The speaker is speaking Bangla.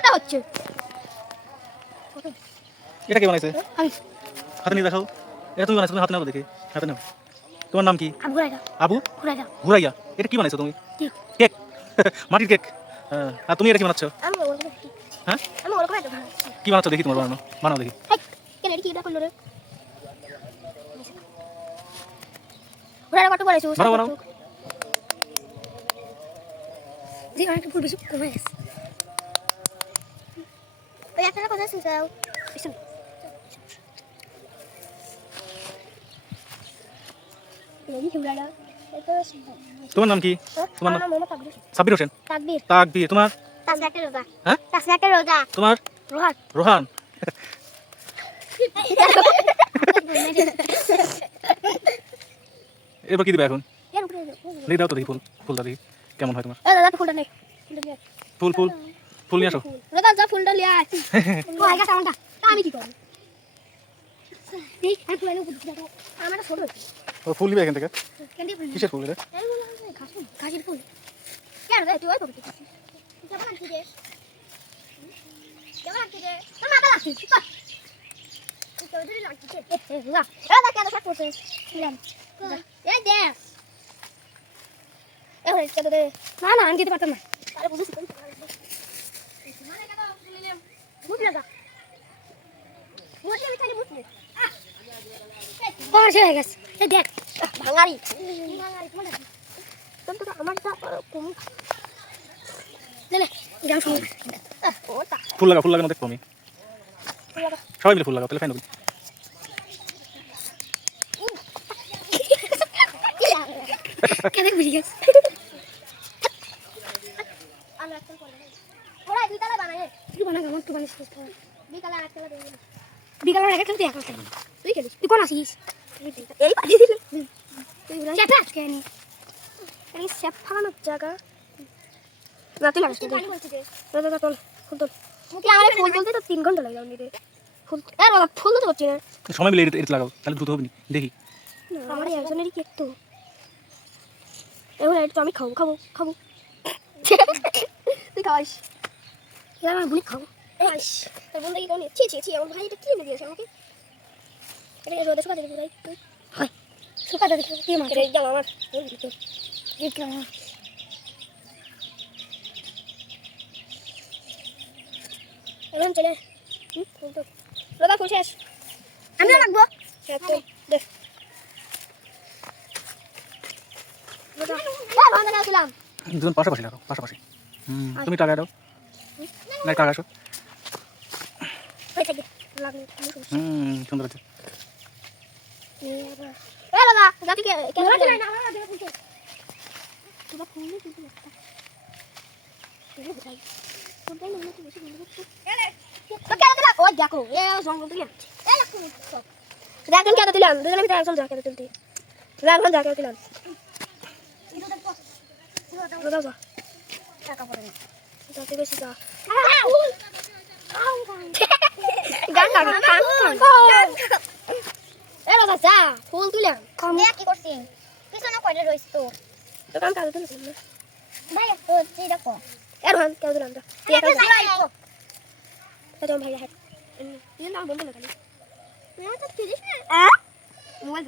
কত হচ্ছে। এটা কে বানাইছে? আমি। হাতে নিয়ে দেখাও। এটা তুমি বানাইছো তুমি হাতে নাও দেখি। হাতে নাও। তোমার নাম কি? আবু রাজা। আবু? রাজা ঘুরাইয়া। এটা কি বানাইছো তুমি? কেক। মাটির কেক। হ্যাঁ। আর তুমি এটা কি বানাচ্ছ? আমি হ্যাঁ? আমি ওরকম একটা কি বানাচ্ছ দেখি তোমার বানানো। বানাও দেখি। কেন এটা কি এটা করল রে? ওরা কত বলেছ বানাও, বানাও। জি অনেকটা ফুল বেশি কমে গেছে। ওই একটা কথা হিমরাডা এটা তোমার নাম কি? তোমার নাম সাব্বির হোসেন? তাকবীর তাকবীর তোমার রোজা। হ্যাঁ? রোজা। তোমার? রোহান। রোহান। এরপর কি দিবে এখন? দাও তো দেখি ফুল ফুলটা দেখি। কেমন হয় তোমার? ফুলটা নেই। ফুল ফুল ফুল নিয়ে আসো। যা ফুলটা নিয়ে আয়। আমি কি করব? ও ফুল নিবে এখান থেকে? কিসের ফুল এটা? ঘাসের ফুল। কেন রে তুই ওই করবি কেমন লাগছে রে কেমন লাগছে রে তোর মাথা লাগছে চুপ কর। চৌধুরী লাগছে এ এ না এ না কেন শাক করছে নিলাম এ দে এ হয়ে কেন দে না না আমি দিতে পারতাম না। না এই দেখ ভাঙারি ভাঙারি কোনটা কিন্তু আমার যা কম না না শুনি ওটা ফুল লাগা ফুল লাগানো দেখব আমি। সবাই মিলে ফুল লাগাও তাহলে ফাইন হবে। কেন বুঝি গেছে? তুই বানা আমার বিকালে আট খেলা দেবে বিকালে আগে খেলতে এখন খেলি তুই খেলিস? তুই কোন আসিস? এই পাঠিয়ে দিল। চেপে আজকে নি। এই ফালানোর জায়গা। না তুই লাগাস দাদা দাদা তোল ফুল তোল। আমার ফুল তুলতে তো তিন ঘণ্টা লাগে নিতে ফুল এ বাবা ফুল তো করছি না। সময় মিলে লাগাও তাহলে দ্রুত হবে দেখি। আমার একজনেরই কেক তো এবার এটা তো আমি খাব খাব খাব। তুই খাওয়াইস এবার আমার বুনি খাব। তোর কি কেমন ছি ছি ছি আমার ভাই এটা কি এনে দিয়েছে আমাকে? এটা রোদে শুকাতে দেবো ভাই? হয়। শুকাতে দেখে। কি মাছ? এটা জাল আমার এই এখন চলে হুম? ফুল তো রোদা ফুল শেষ। আমি লাগবো। হ্যাঁ তো দেখ ছিলাম। দুজন পাশাপাশি লাগাও পাশাপাশি। হুম তুমি টাকা দাও না টাকা আসো হুম সুন্দর আছে দেখেন কেটে দিলাম দুজনের ভিতরে একজন যা কেটে তুলতে রাখলাম যা কেটে দিলাম দাদা যা যাতে বেশি যা গান গান গান এ বাবা যা ফুল তুলে কি করছিস পিছনে কয়টা রয়েছে তো তো গান কাটে তুলে না ভাই হচ্ছে দেখো এর হান কেউ দিলাম যা তুই একা যা এটা ভাই হ্যাঁ এই নাম বন্ধ না খালি মোবাইল